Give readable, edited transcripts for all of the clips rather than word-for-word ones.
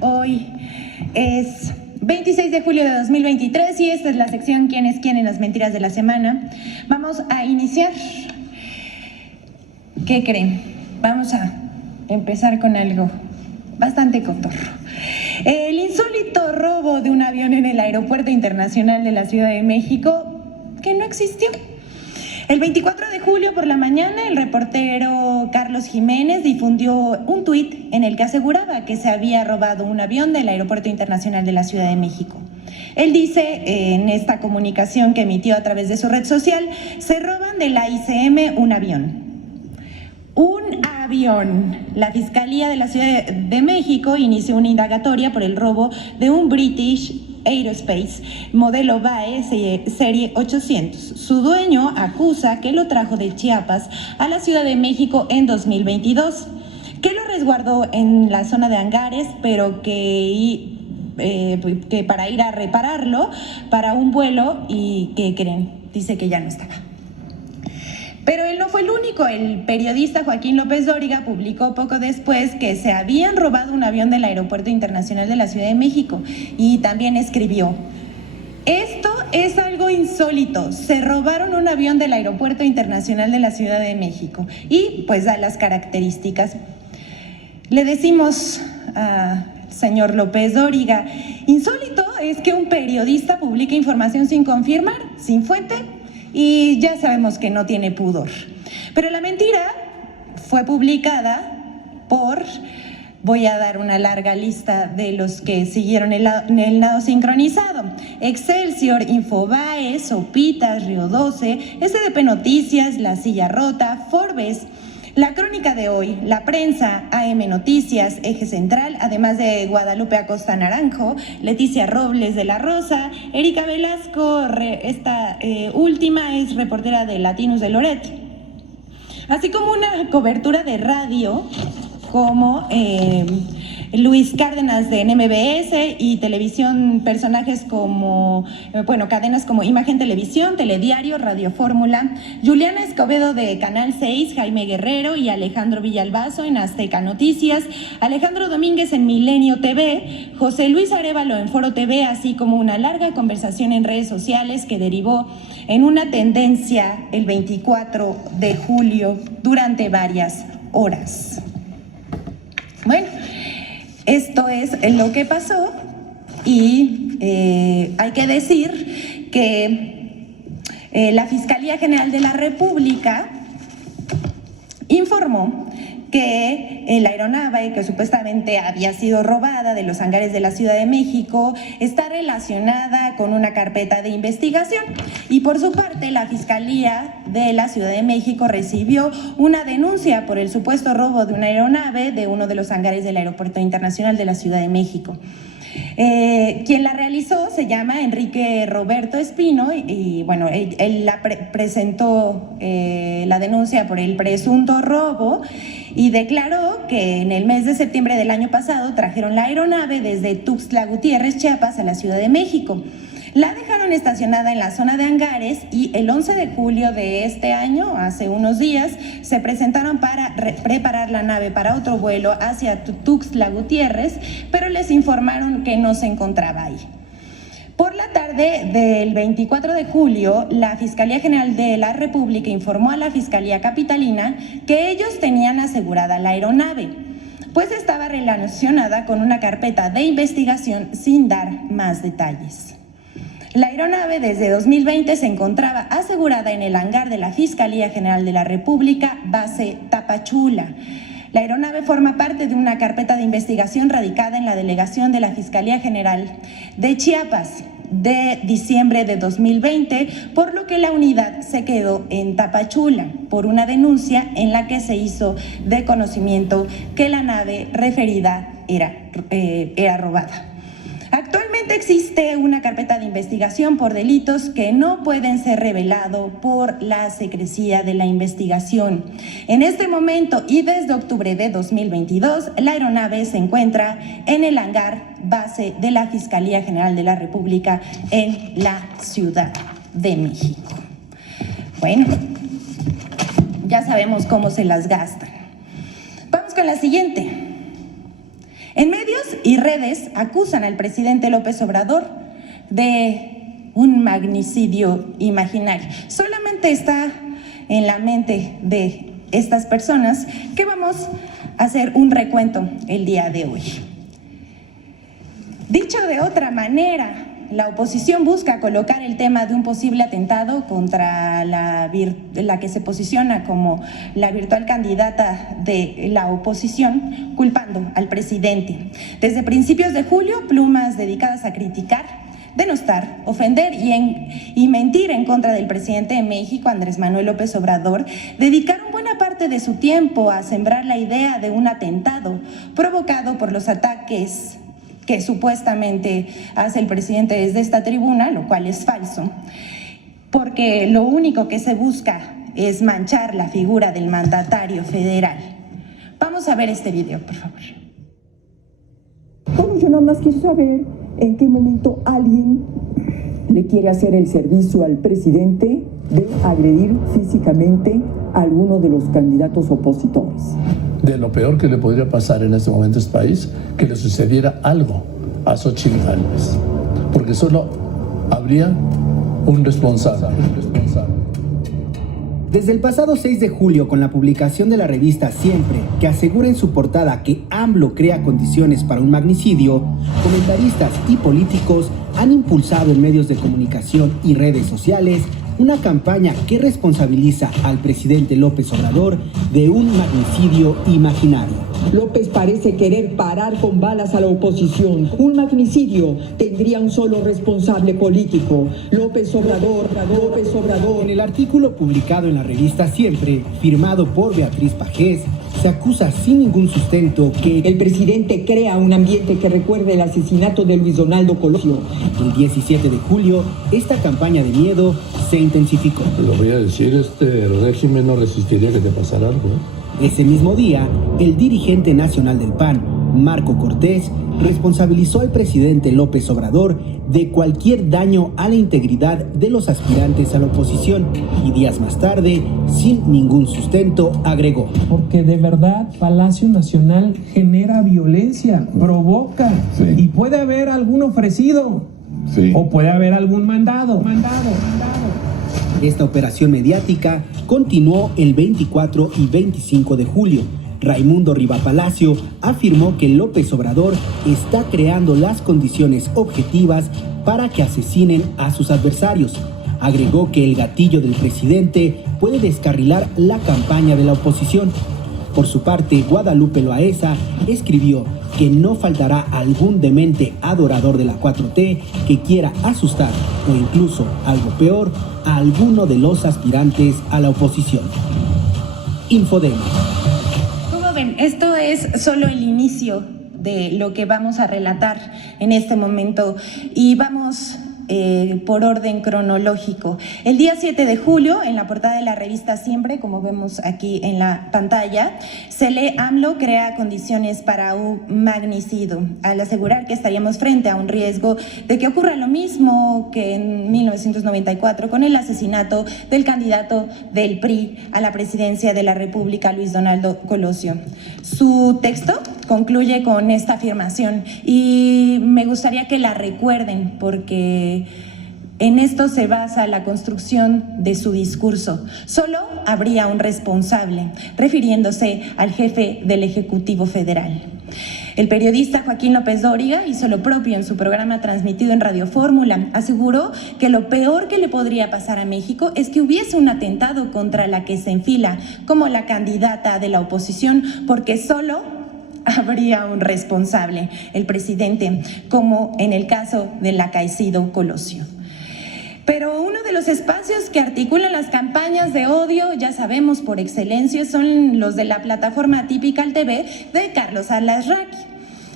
Hoy es 26 de julio de 2023 y esta es la sección ¿Quién es quién en las mentiras de la semana? Vamos a iniciar. ¿Qué creen? Vamos a empezar con algo bastante cotorro. El insólito robo de un avión en el Aeropuerto Internacional de la Ciudad de México, que no existió. El 24 de julio por la mañana, el reportero Carlos Jiménez difundió un tuit en el que aseguraba que se había robado un avión del Aeropuerto Internacional de la Ciudad de México. Él dice en esta comunicación que emitió a través de su red social: se roban de la ICM un avión. Un avión. La Fiscalía de la Ciudad de México inició una indagatoria por el robo de un British Aerospace modelo BAE serie 800. Su dueño acusa que lo trajo de Chiapas a la Ciudad de México en 2022, que lo resguardó en la zona de hangares, pero que para ir a repararlo para un vuelo y ¿qué creen? Dice que ya no estaba. Pero él no fue el único. El periodista Joaquín López Dóriga publicó poco después que se habían robado un avión del Aeropuerto Internacional de la Ciudad de México y también escribió: esto es algo insólito, se robaron un avión del Aeropuerto Internacional de la Ciudad de México, y pues da las características. Le decimos al señor López Dóriga: insólito es que un periodista publique información sin confirmar, sin fuente, y ya sabemos que no tiene pudor. Pero la mentira fue publicada por, voy a dar una larga lista de los que siguieron el nado sincronizado: Excelsior, Infobae, Sopitas, Río 12, SDP Noticias, La Silla Rota, Forbes, La Crónica de Hoy, La Prensa, AM Noticias, Eje Central, además de Guadalupe Acosta Naranjo, Leticia Robles de la Rosa, Erika Velasco, esta última es reportera de Latinos de Loret, así como una cobertura de radio como Luis Cárdenas de NMBS y televisión, personajes como, cadenas como Imagen Televisión, Telediario, Radio Fórmula, Juliana Escobedo de Canal 6, Jaime Guerrero y Alejandro Villalbazo en Azteca Noticias, Alejandro Domínguez en Milenio TV, José Luis Arévalo en Foro TV, así como una larga conversación en redes sociales que derivó en una tendencia el 24 de julio durante varias horas. Bueno, esto es lo que pasó y hay que decir que la Fiscalía General de la República informó que la aeronave que supuestamente había sido robada de los hangares de la Ciudad de México está relacionada con una carpeta de investigación, y por su parte la Fiscalía de la Ciudad de México recibió una denuncia por el supuesto robo de una aeronave de uno de los hangares del Aeropuerto Internacional de la Ciudad de México. Quien la realizó se llama Enrique Roberto Espino y bueno, él presentó la denuncia por el presunto robo y declaró que en el mes de septiembre del año pasado trajeron la aeronave desde Tuxtla Gutiérrez, Chiapas, a la Ciudad de México. La dejaron estacionada en la zona de hangares y el 11 de julio de este año, hace unos días, se presentaron para preparar la nave para otro vuelo hacia Tuxtla Gutiérrez, pero les informaron que no se encontraba ahí. Por la tarde del 24 de julio, la Fiscalía General de la República informó a la Fiscalía Capitalina que ellos tenían asegurada la aeronave, pues estaba relacionada con una carpeta de investigación sin dar más detalles. La aeronave desde 2020 se encontraba asegurada en el hangar de la Fiscalía General de la República, base Tapachula. La aeronave forma parte de una carpeta de investigación radicada en la delegación de la Fiscalía General de Chiapas de diciembre de 2020, por lo que la unidad se quedó en Tapachula por una denuncia en la que se hizo de conocimiento que la nave referida era robada. Actualmente existe una carpeta de investigación por delitos que no pueden ser revelados por la secrecía de la investigación. En este momento y desde octubre de 2022, la aeronave se encuentra en el hangar base de la Fiscalía General de la República en la Ciudad de México. Bueno, ya sabemos cómo se las gastan. Vamos con la siguiente. En medios y redes acusan al presidente López Obrador de un magnicidio imaginario. Solamente está en la mente de estas personas que vamos a hacer un recuento el día de hoy. Dicho de otra manera, la oposición busca colocar el tema de un posible atentado contra la que se posiciona como la virtual candidata de la oposición, culpando al presidente. Desde principios de julio, plumas dedicadas a criticar, denostar, ofender y mentir en contra del presidente de México, Andrés Manuel López Obrador, dedicaron buena parte de su tiempo a sembrar la idea de un atentado provocado por los ataques que supuestamente hace el presidente desde esta tribuna, lo cual es falso, porque lo único que se busca es manchar la figura del mandatario federal. Vamos a ver este video, por favor. Bueno, yo nada más quiero saber en qué momento alguien le quiere hacer el servicio al presidente de agredir físicamente a alguno de los candidatos opositores. De lo peor que le podría pasar en este momento a este país, que le sucediera algo a Xochitl Gálvez, porque solo habría un responsable. Desde el pasado 6 de julio, con la publicación de la revista Siempre, que asegura en su portada que AMLO crea condiciones para un magnicidio, comentaristas y políticos han impulsado en medios de comunicación y redes sociales una campaña que responsabiliza al presidente López Obrador de un magnicidio imaginario. López parece querer parar con balas a la oposición. Un magnicidio tendría un solo responsable político, López Obrador. En el artículo publicado en la revista Siempre, firmado por Beatriz Pajés, se acusa sin ningún sustento que El presidente crea un ambiente que recuerde el asesinato de Luis Donaldo Colosio. el 17 de julio, esta campaña de miedo se intensificó. Lo voy a decir, este régimen no resistiría que te pasara algo. Ese mismo día, el dirigente nacional del PAN, Marco Cortés, responsabilizó al presidente López Obrador de cualquier daño a la integridad de los aspirantes a la oposición y días más tarde, sin ningún sustento, agregó: porque de verdad Palacio Nacional genera violencia, provoca, y puede haber algún ofrecido, o puede haber algún mandado. Esta operación mediática continuó el 24 y 25 de julio. Raimundo Riva Palacio afirmó que López Obrador está creando las condiciones objetivas para que asesinen a sus adversarios. Agregó que el gatillo del presidente puede descarrilar la campaña de la oposición. Por su parte, Guadalupe Loaesa escribió que no faltará algún demente adorador de la 4T que quiera asustar o incluso, algo peor, a alguno de los aspirantes a la oposición. Infodemia. Como ven, esto es solo el inicio de lo que vamos a relatar en este momento y vamos por orden cronológico. El día 7 de julio, en la portada de la revista Siempre, como vemos aquí en la pantalla, se lee: AMLO crea condiciones para un magnicidio, al asegurar que estaríamos frente a un riesgo de que ocurra lo mismo que en 1994 con el asesinato del candidato del PRI a la presidencia de la República, Luis Donaldo Colosio. Su texto concluye con esta afirmación y me gustaría que la recuerden porque en esto se basa la construcción de su discurso. Solo habría un responsable, refiriéndose al jefe del Ejecutivo Federal. El periodista Joaquín López Dóriga hizo lo propio en su programa transmitido en Radio Fórmula. Aseguró que lo peor que le podría pasar a México es que hubiese un atentado contra la que se enfila como la candidata de la oposición, porque solo habría un responsable, el presidente, como en el caso del acaecido Colosio. Pero uno de los espacios que articulan las campañas de odio, ya sabemos por excelencia, son los de la plataforma Typical TV de Carlos Alarraqui.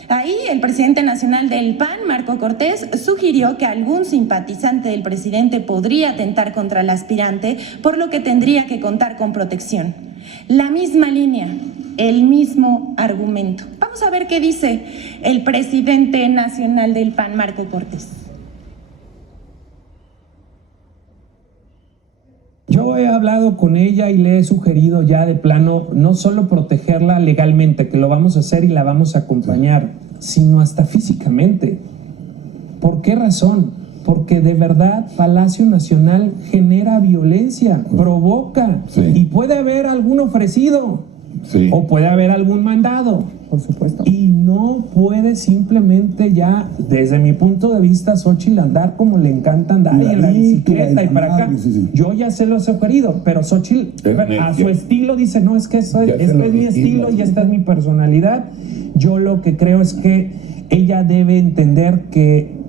Ahí el presidente nacional del PAN, Marco Cortés, sugirió que algún simpatizante del presidente podría atentar contra el aspirante, por lo que tendría que contar con protección. La misma línea, el mismo argumento. Vamos a ver qué dice el presidente nacional del PAN, Marco Cortés. Yo he hablado con ella y le he sugerido ya de plano no solo protegerla legalmente, que lo vamos a hacer y la vamos a acompañar, sino hasta físicamente. ¿Por qué razón? Porque de verdad Palacio Nacional genera violencia, provoca, y puede haber algún ofrecido, o puede haber algún mandado, Por supuesto. y no puede simplemente ya, desde mi punto de vista, Xóchitl andar como le encanta andar y en la bicicleta y para acá. Yo ya se los he sugerido, pero Xóchitl a su estilo dice, no, es que este es mi estilo y esta es mi personalidad. Yo lo que creo es que ella debe entender que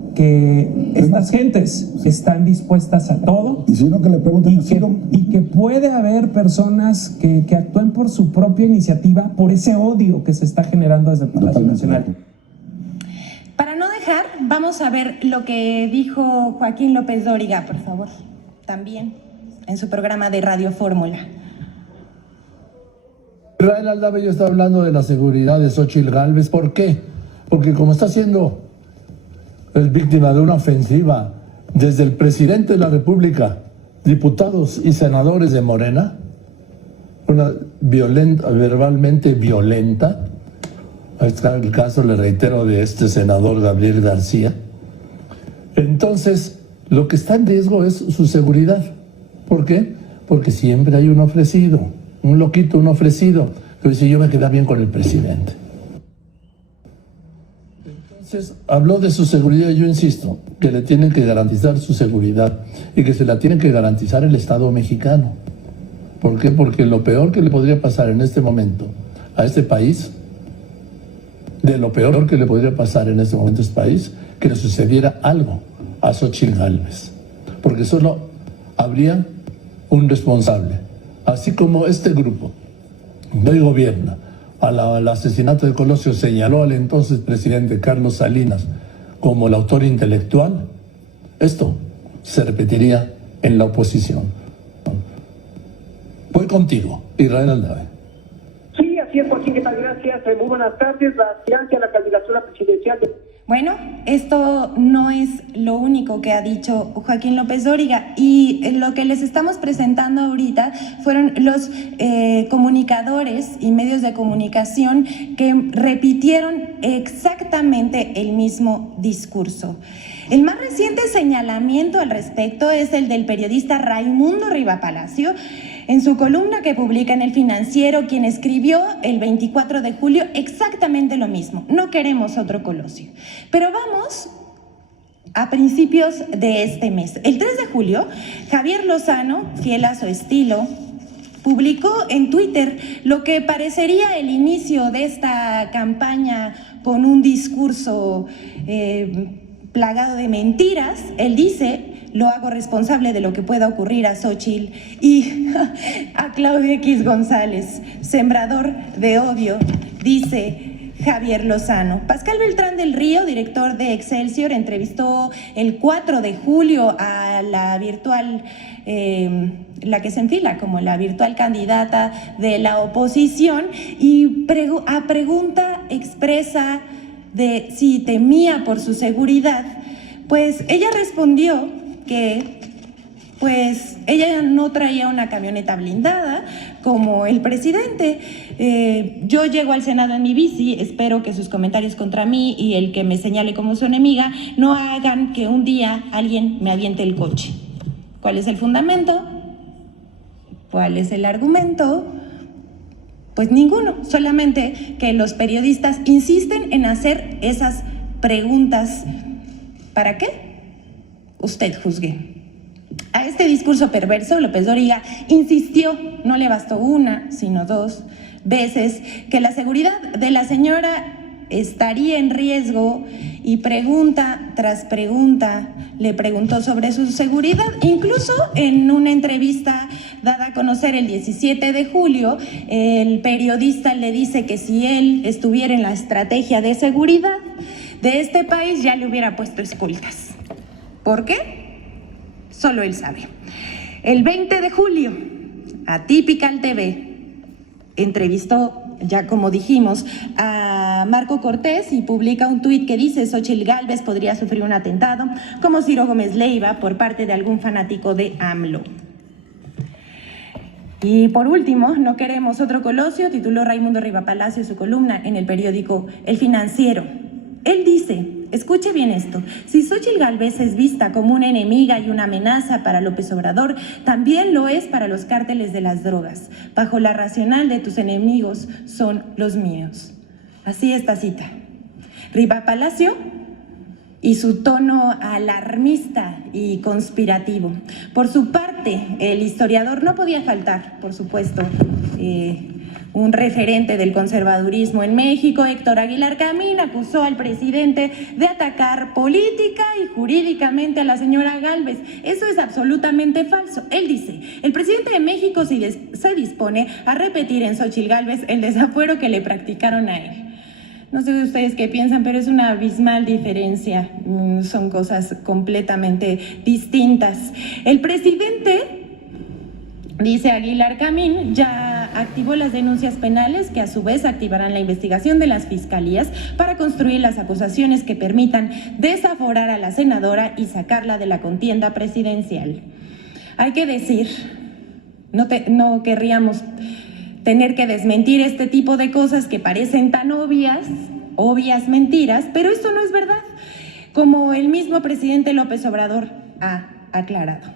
estas gentes están dispuestas a todo Y si no, que le pregunten y que puede haber personas que actúen por su propia iniciativa por ese odio que se está generando desde el Palacio Nacional. Para no dejar, vamos a ver lo que dijo Joaquín López Dóriga, por favor, también en su programa de Radio Fórmula. Israel Aldave ya está hablando de la seguridad de Xóchitl Gálvez. ¿Por qué? Porque como está siendo víctima de una ofensiva desde el presidente de la República, diputados y senadores de Morena, una verbalmente violenta. Ahí está el caso, le reitero, de este senador Gabriel García. Entonces, lo que está en riesgo es su seguridad. ¿Por qué? Porque siempre hay un ofrecido, un loquito, un ofrecido, que dice, yo me quedé bien con el presidente. Entonces, habló de su seguridad. Yo insisto que le tienen que garantizar su seguridad y que se la tienen que garantizar el Estado mexicano. ¿Por qué? Porque lo peor que le podría pasar en este momento a este país, de lo peor que le podría pasar en este momento a este país, que le sucediera algo a Xóchitl Gálvez. Porque solo habría un responsable. Así como este grupo de hoy gobierna, al asesinato de Colosio señaló al entonces presidente Carlos Salinas como el autor intelectual, esto se repetiría en la oposición. Voy contigo, Israel Aldave. Sí, así es, Joaquín, ¿qué tal? Gracias. Muy buenas tardes. La aspirancia a la candidatura presidencial de... Bueno, esto no es lo único que ha dicho Joaquín López Dóriga, y lo que les estamos presentando ahorita fueron los comunicadores y medios de comunicación que repitieron exactamente el mismo discurso. El más reciente señalamiento al respecto es el del periodista Raimundo Rivapalacio, en su columna que publica en El Financiero, quien escribió el 24 de julio exactamente lo mismo: no queremos otro Colosio. Pero vamos a principios de este mes. El 3 de julio, Javier Lozano, fiel a su estilo, publicó en Twitter lo que parecería el inicio de esta campaña con un discurso plagado de mentiras. Él dice: lo hago responsable de lo que pueda ocurrir a Xóchitl y a Claudio X González, sembrador de odio, dice Javier Lozano. Pascal Beltrán del Río, director de Excelsior, entrevistó el 4 de julio a la virtual, la que se enfila como la virtual candidata de la oposición, y a pregunta expresa de si temía por su seguridad, pues ella respondió que pues ella no traía una camioneta blindada como el presidente. Yo llego al Senado en mi bici, espero que sus comentarios contra mí y el que me señale como su enemiga no hagan que un día alguien me aviente el coche. ¿Cuál es el fundamento? ¿Cuál es el argumento? Pues ninguno, solamente que los periodistas insisten en hacer esas preguntas. ¿Para qué? Usted juzgue. A este discurso perverso, López Dóriga insistió, no le bastó una, sino dos veces, que la seguridad de la señora estaría en riesgo, y pregunta tras pregunta le preguntó sobre su seguridad. Incluso en una entrevista dada a conocer el 17 de julio, el periodista le dice que si él estuviera en la estrategia de seguridad de este país ya le hubiera puesto escoltas. ¿Por qué? Solo él sabe. El 20 de julio, Atypical TV entrevistó, ya como dijimos, a Marco Cortés y publica un tuit que dice: Xóchitl Gálvez podría sufrir un atentado como Ciro Gómez Leiva por parte de algún fanático de AMLO. Y por último, no queremos otro Colosio, tituló Raimundo Rivapalacio su columna en el periódico El Financiero. Él dice, escuche bien esto, si Xóchitl Gálvez es vista como una enemiga y una amenaza para López Obrador, también lo es para los cárteles de las drogas. Bajo la racional de tus enemigos son los míos. Así esta cita. Riva Palacio y su tono alarmista y conspirativo. Por su parte, el historiador no podía faltar, por supuesto, un referente del conservadurismo en México, Héctor Aguilar Camín, acusó al presidente de atacar política y jurídicamente a la señora Gálvez. Eso es absolutamente falso. Él dice, el presidente de México se dispone a repetir en Xóchitl Gálvez el desafuero que le practicaron a él. No sé ustedes qué piensan, pero es una abismal diferencia. Son cosas completamente distintas. El presidente, dice Aguilar Camín, ya activó las denuncias penales que a su vez activarán la investigación de las fiscalías para construir las acusaciones que permitan desaforar a la senadora y sacarla de la contienda presidencial. Hay que decir, no querríamos tener que desmentir este tipo de cosas que parecen tan obvias mentiras, pero esto no es verdad, como el mismo presidente López Obrador ha aclarado.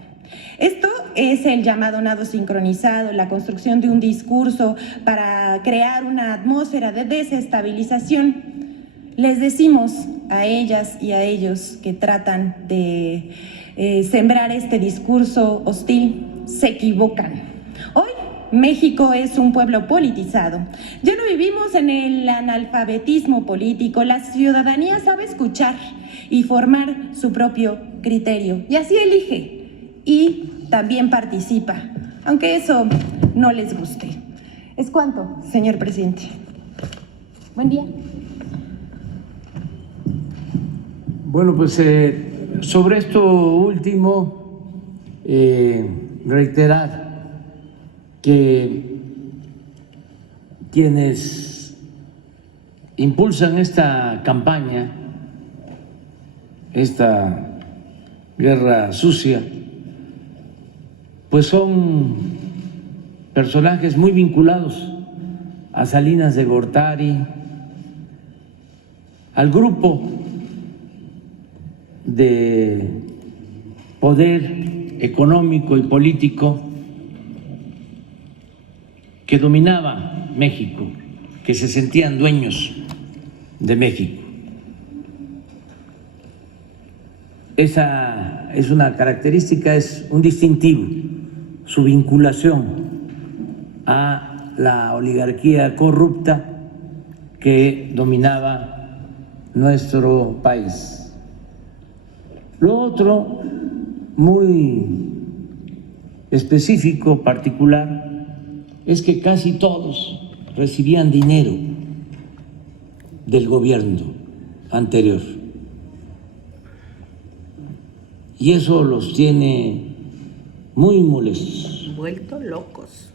Esto es el llamado nado sincronizado, la construcción de un discurso para crear una atmósfera de desestabilización. Les decimos a ellas y a ellos que tratan de sembrar este discurso hostil, se equivocan. Hoy México es un pueblo politizado. Ya no vivimos en el analfabetismo político. La ciudadanía sabe escuchar y formar su propio criterio. Y así elige y también participa, aunque eso no les guste. ¿Es cuánto, señor presidente? Buen día. Bueno, pues sobre esto último, reiterar que quienes impulsan esta campaña, esta guerra sucia, pues son personajes muy vinculados a Salinas de Gortari, al grupo de poder económico y político que dominaba México, que se sentían dueños de México. Esa es una característica, es un distintivo, su vinculación a la oligarquía corrupta que dominaba nuestro país. Lo otro, muy específico, particular, es que casi todos recibían dinero del gobierno anterior. Y eso los tiene muy molestos. Vueltos locos.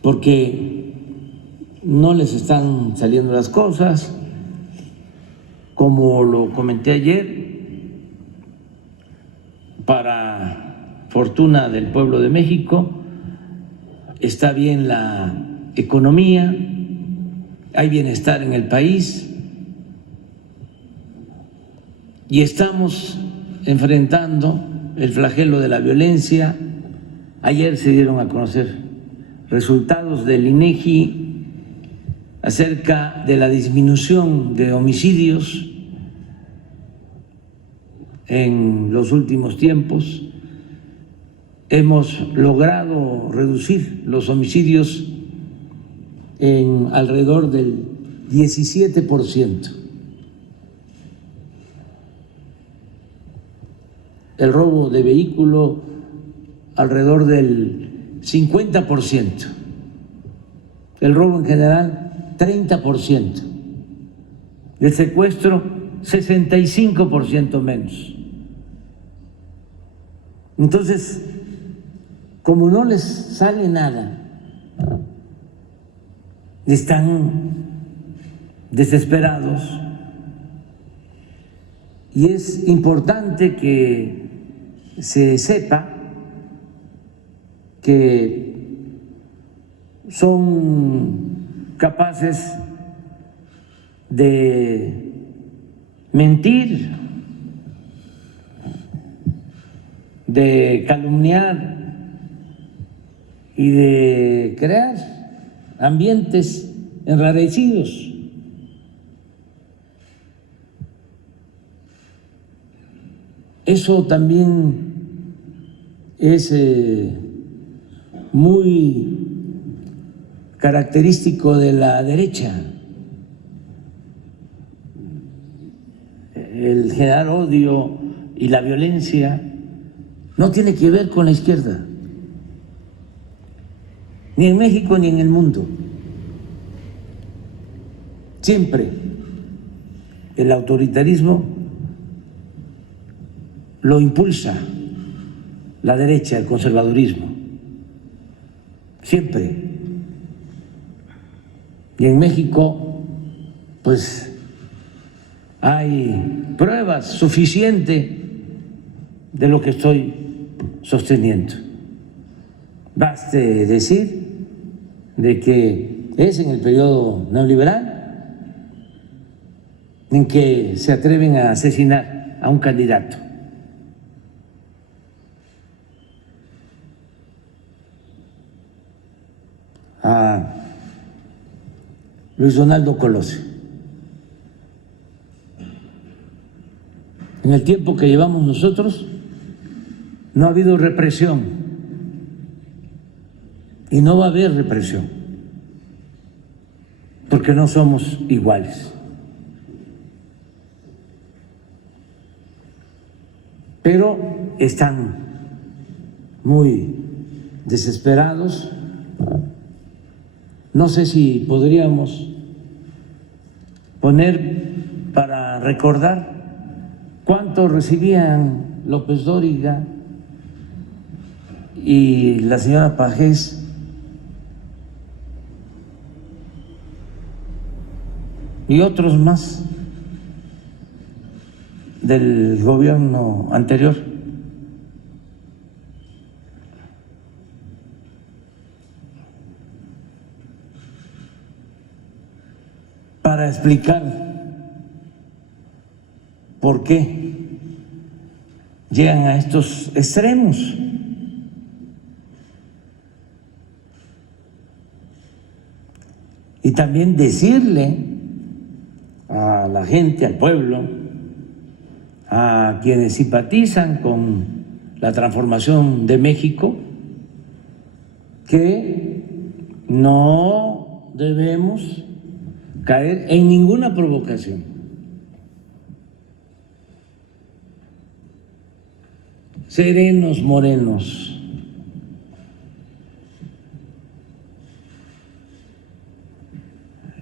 Porque no les están saliendo las cosas. Como lo comenté ayer, para fortuna del pueblo de México, está bien la economía, hay bienestar en el país y estamos enfrentando el flagelo de la violencia. Ayer se dieron a conocer resultados del INEGI acerca de la disminución de homicidios en los últimos tiempos. Hemos logrado reducir los homicidios en alrededor del 17%. El robo de vehículo alrededor del 50%. El robo en general 30%. El secuestro 65% menos. Entonces, como no les sale nada, están desesperados y es importante que se sepa que son capaces de mentir, de calumniar y de crear ambientes enrarecidos. Eso también es muy característico de la derecha, el generar odio y la violencia no tiene que ver con la izquierda, ni en México ni en el mundo. Siempre el autoritarismo lo impulsa la derecha, el conservadurismo, siempre. Y en México, pues, hay pruebas suficientes de lo que estoy sosteniendo. Baste decir de que es en el periodo neoliberal en que se atreven a asesinar a un candidato. A Luis Donaldo Colosio. En el tiempo que llevamos nosotros no ha habido represión y no va a haber represión porque no somos iguales. Pero están muy desesperados. No sé si podríamos poner para recordar cuánto recibían López Dóriga y la señora Pajés y otros más del gobierno anterior. Para explicar por qué llegan a estos extremos. Y también decirle a la gente, al pueblo, a quienes simpatizan con la transformación de México, que no debemos caer en ninguna provocación. Serenos, morenos.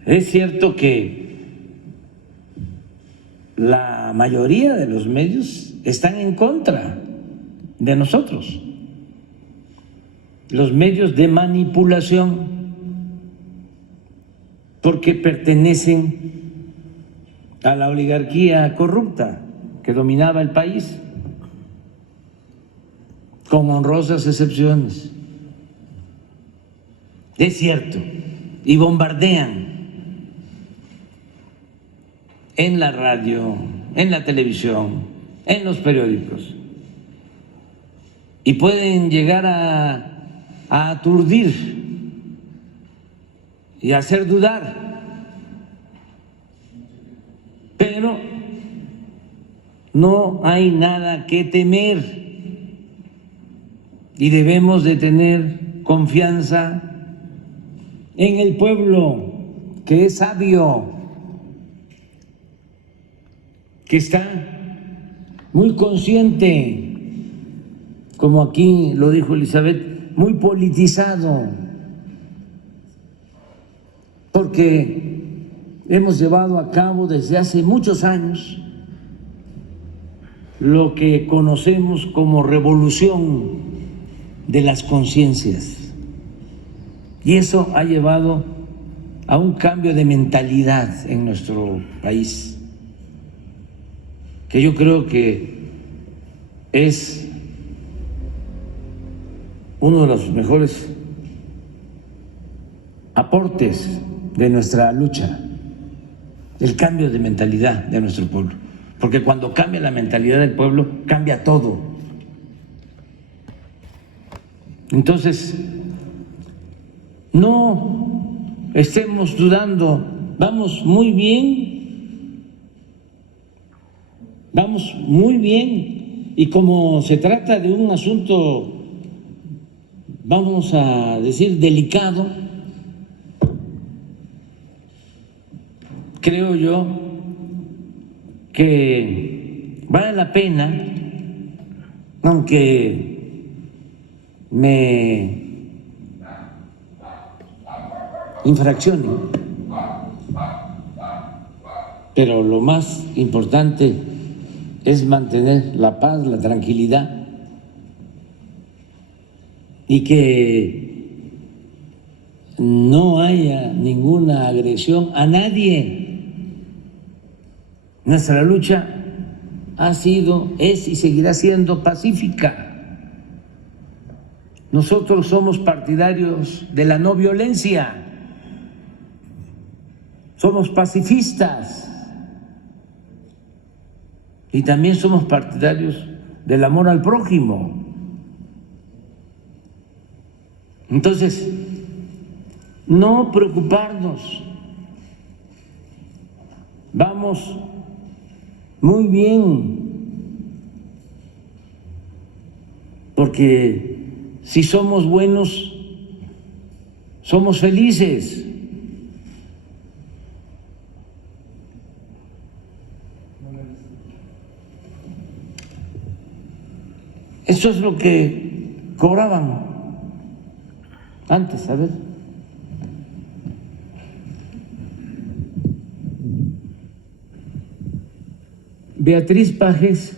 Es cierto que la mayoría de los medios están en contra de nosotros. Los medios de manipulación, porque pertenecen a la oligarquía corrupta que dominaba el país, con honrosas excepciones. Es cierto, y bombardean en la radio, en la televisión, en los periódicos, y pueden llegar a aturdir y hacer dudar, pero no hay nada que temer y debemos de tener confianza en el pueblo, que es sabio, que está muy consciente, como aquí lo dijo Elizabeth, muy politizado, porque hemos llevado a cabo desde hace muchos años lo que conocemos como revolución de las conciencias, y eso ha llevado a un cambio de mentalidad en nuestro país, que yo creo que es uno de los mejores aportes de nuestra lucha, el cambio de mentalidad de nuestro pueblo. porque cuando cambia la mentalidad del pueblo, cambia todo. Entonces, no estemos dudando, vamos muy bien, y como se trata de un asunto, vamos a decir, delicado, creo yo que vale la pena, aunque me infraccione, pero lo más importante es mantener la paz, la tranquilidad, y que no haya ninguna agresión a nadie. Nuestra lucha ha sido, es y seguirá siendo pacífica. Nosotros somos partidarios de la no violencia, somos pacifistas y también somos partidarios del amor al prójimo. Entonces, no preocuparnos, vamos muy bien, porque si somos buenos, somos felices. Eso es lo que cobraban antes, a ver. Beatriz Pajes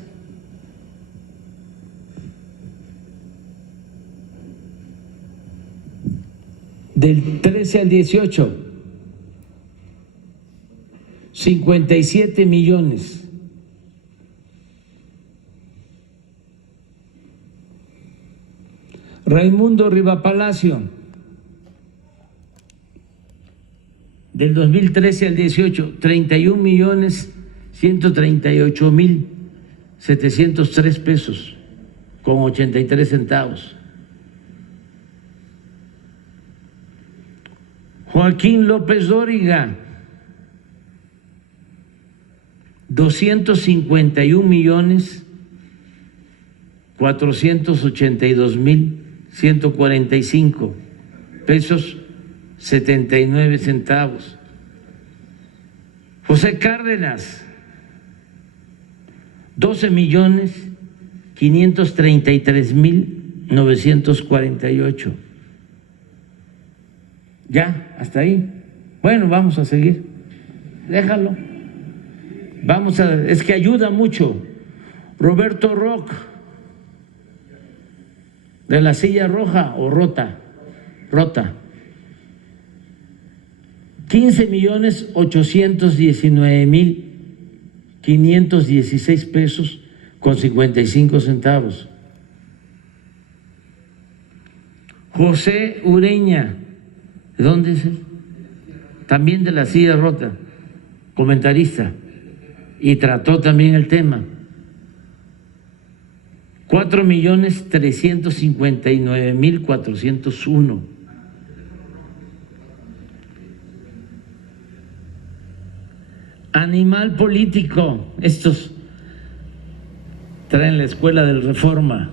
del 13 al 18, 57 millones. Raimundo Rivapalacio, del 2013 al 18, 31.138.703 pesos con 83 centavos. Joaquín López Dóriga, 251.482.145 pesos 79 centavos. José Cárdenas, 12.533.948. Ya, hasta ahí. Bueno, vamos a seguir. Déjalo. Es que ayuda mucho. Roberto Rock, de la silla roja o rota. 15.819.516 pesos con 55 centavos. José Ureña, ¿de dónde es él? También de la silla rota, comentarista, y trató también el tema. 4.359.401. Animal político, estos traen la escuela del Reforma.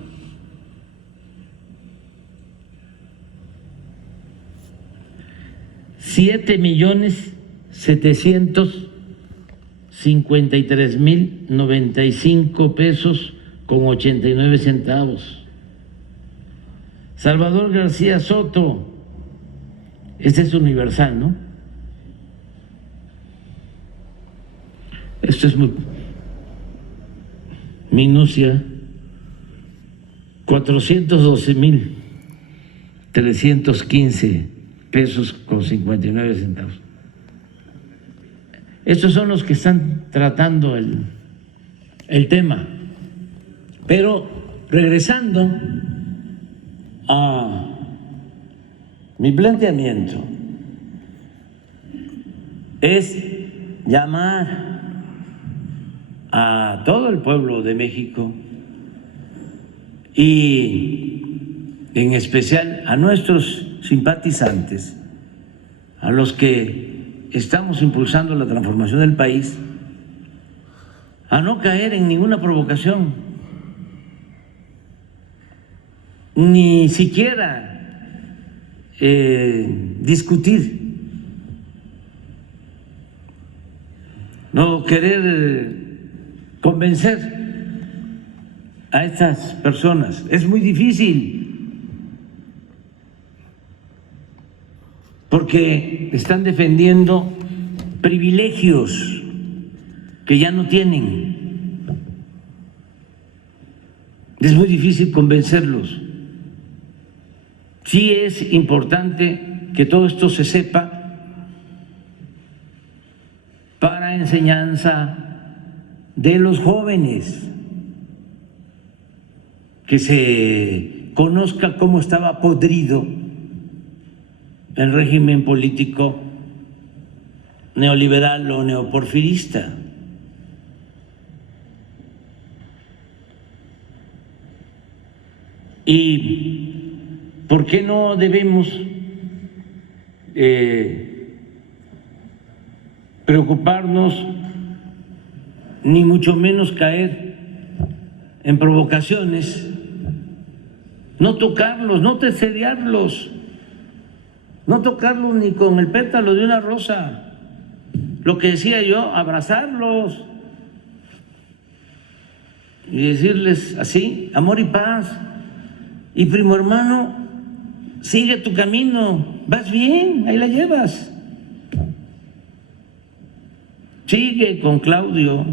$7.753.095 pesos con 89 centavos. Salvador García Soto, este es universal, ¿no? Esto es muy minucia. 412.315 pesos con 59 centavos. Estos son los que están tratando el tema. Pero regresando a mi planteamiento, es llamar a todo el pueblo de México y en especial a nuestros simpatizantes, a los que estamos impulsando la transformación del país, a no caer en ninguna provocación, ni siquiera discutir, no querer convencer a estas personas. Es muy difícil porque están defendiendo privilegios que ya no tienen. Es muy difícil convencerlos. Sí es importante que todo esto se sepa para enseñanza de los jóvenes, que se conozca cómo estaba podrido el régimen político neoliberal o neoporfirista. ¿Y por qué no debemos preocuparnos, ni mucho menos caer en provocaciones? No tocarlos, no teseriarlos, no tocarlos ni con el pétalo de una rosa. Lo que decía yo, abrazarlos y decirles así, amor y paz. Y primo hermano, sigue tu camino, vas bien, ahí la llevas. Sigue con Claudio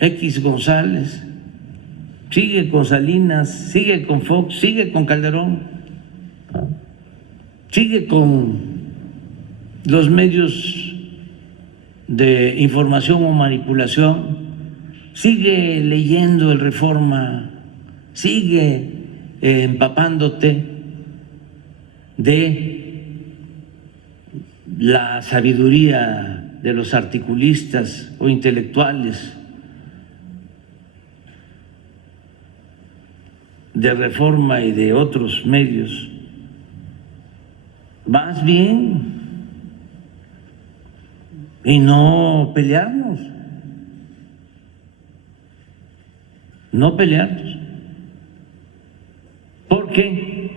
X González, sigue con Salinas, sigue con Fox, sigue con Calderón, sigue con los medios de información o manipulación, sigue leyendo el Reforma, sigue empapándote de la sabiduría de los articulistas o intelectuales de Reforma y de otros medios. Vas bien y no pelearnos, no pelearnos. Porque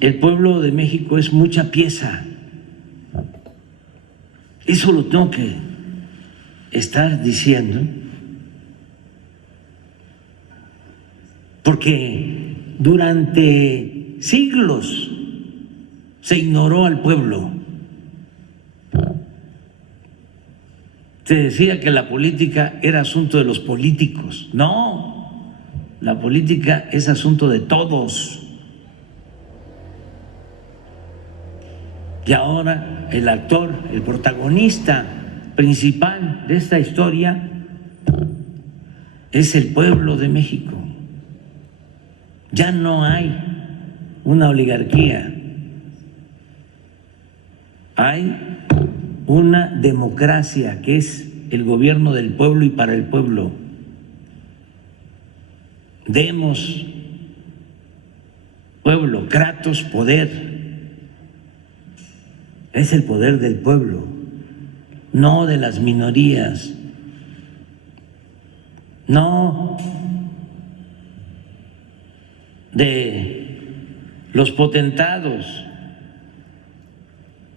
el pueblo de México es mucha pieza. Eso lo tengo que estar diciendo, porque durante siglos se ignoró al pueblo. Se decía que la política era asunto de los políticos. No. La política es asunto de todos. Y ahora el actor, el protagonista principal de esta historia es el pueblo de México. Ya no hay una oligarquía, hay una democracia que es el gobierno del pueblo y para el pueblo. Demos, pueblo, kratos, poder. Es el poder del pueblo, no de las minorías, no de los potentados,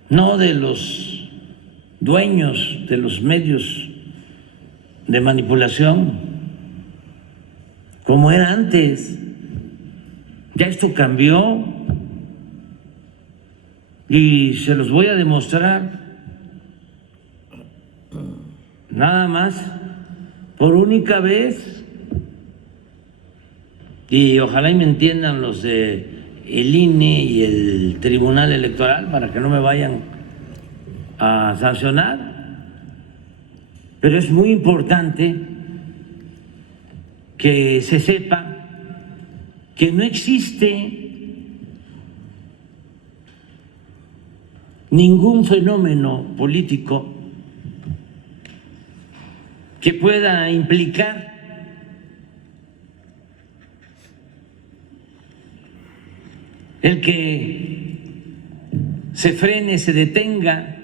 no de los dueños de los medios de manipulación, como era antes. Ya esto cambió y se los voy a demostrar nada más por única vez, y ojalá y me entiendan los de el INE y el Tribunal Electoral para que no me vayan a sancionar, pero es muy importante que se sepa que no existe ningún fenómeno político que pueda implicar el que se frene, se detenga,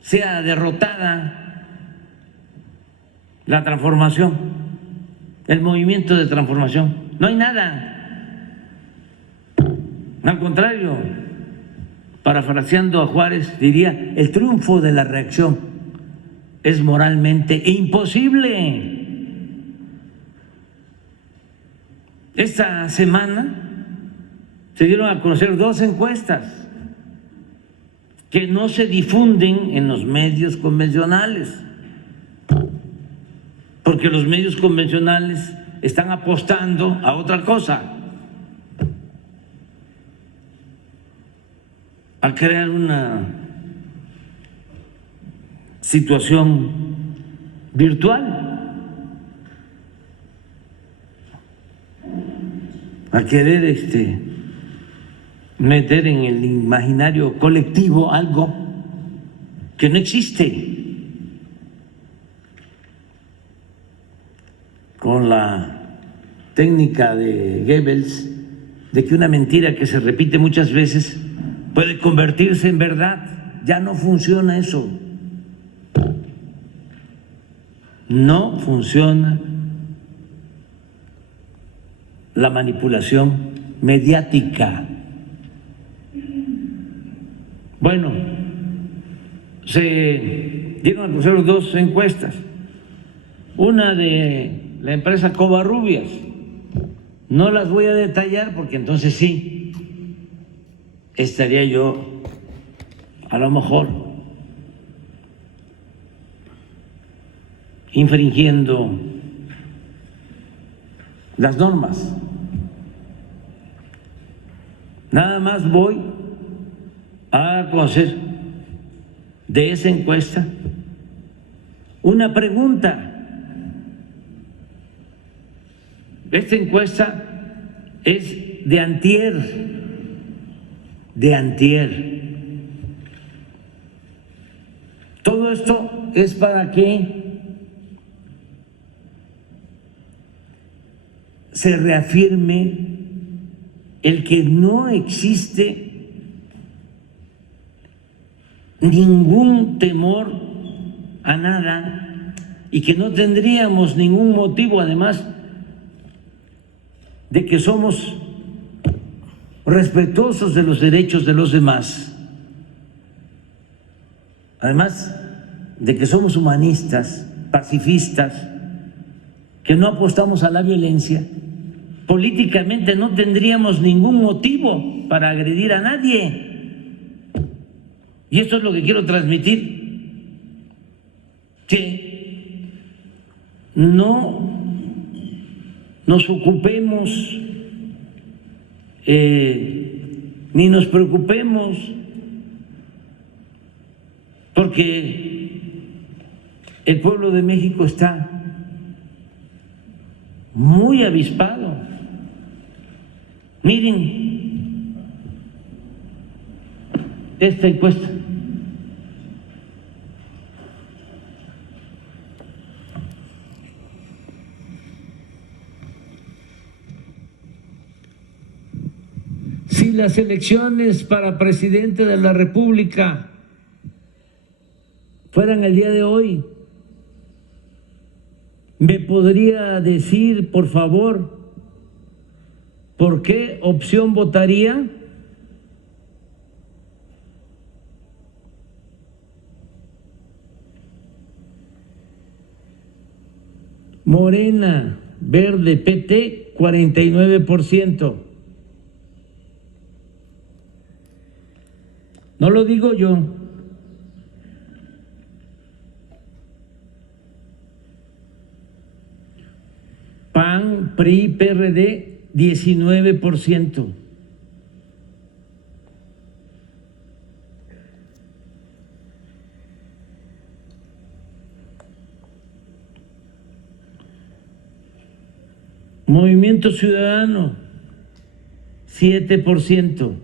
sea derrotada la transformación, el movimiento de transformación. No hay nada. Al contrario, parafraseando a Juárez, diría, el triunfo de la reacción es moralmente imposible. Esta semana se dieron a conocer 2 encuestas que no se difunden en los medios convencionales, porque los medios convencionales están apostando a otra cosa, a crear una situación virtual, a querer meter en el imaginario colectivo algo que no existe, con la técnica de Goebbels de que una mentira que se repite muchas veces puede convertirse en verdad. Ya no funciona eso. No funciona la manipulación mediática. Bueno, se dieron a conocer 2 encuestas. Una de la empresa Covarrubias. No las voy a detallar porque entonces sí estaría yo a lo mejor infringiendo las normas. Nada más voy a conocer de esa encuesta una pregunta. Esta encuesta es de antier. Todo esto es para que se reafirme el que no existe ningún temor a nada y que no tendríamos ningún motivo, además de que somos respetuosos de los derechos de los demás, además de que somos humanistas, pacifistas, que no apostamos a la violencia. Políticamente no tendríamos ningún motivo para agredir a nadie. Y esto es lo que quiero transmitir, que no nos ocupemos ni nos preocupemos, porque el pueblo de México está muy avispado. Miren esta encuesta. Si las elecciones para presidente de la República fueran el día de hoy, ¿me podría decir, por favor, por qué opción votaría? Morena, Verde, PT, 49%. No lo digo yo. PAN, PRI, PRD, 19%. Movimiento Ciudadano, 7%.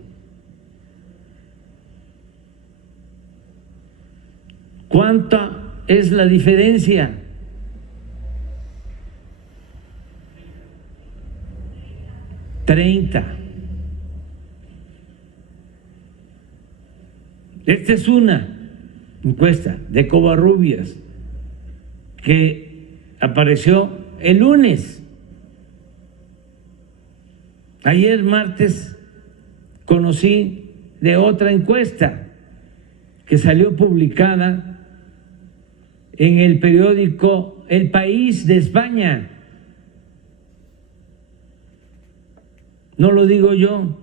¿Cuánta es la diferencia. $30. Esta es una encuesta de Covarrubias que apareció el lunes. Ayer martes conocí de otra encuesta que salió publicada en el periódico El País de España. No lo digo yo.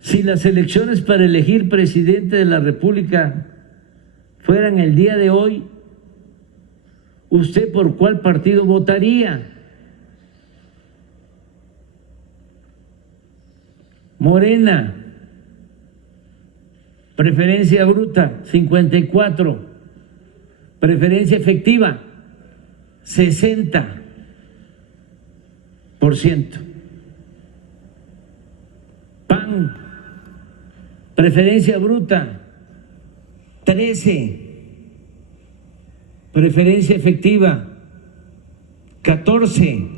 Si las elecciones para elegir presidente de la República fueran el día de hoy, ¿usted por cuál partido votaría? Morena, preferencia bruta, 54, preferencia efectiva, 60%. PAN, preferencia bruta, 13, preferencia efectiva, 14.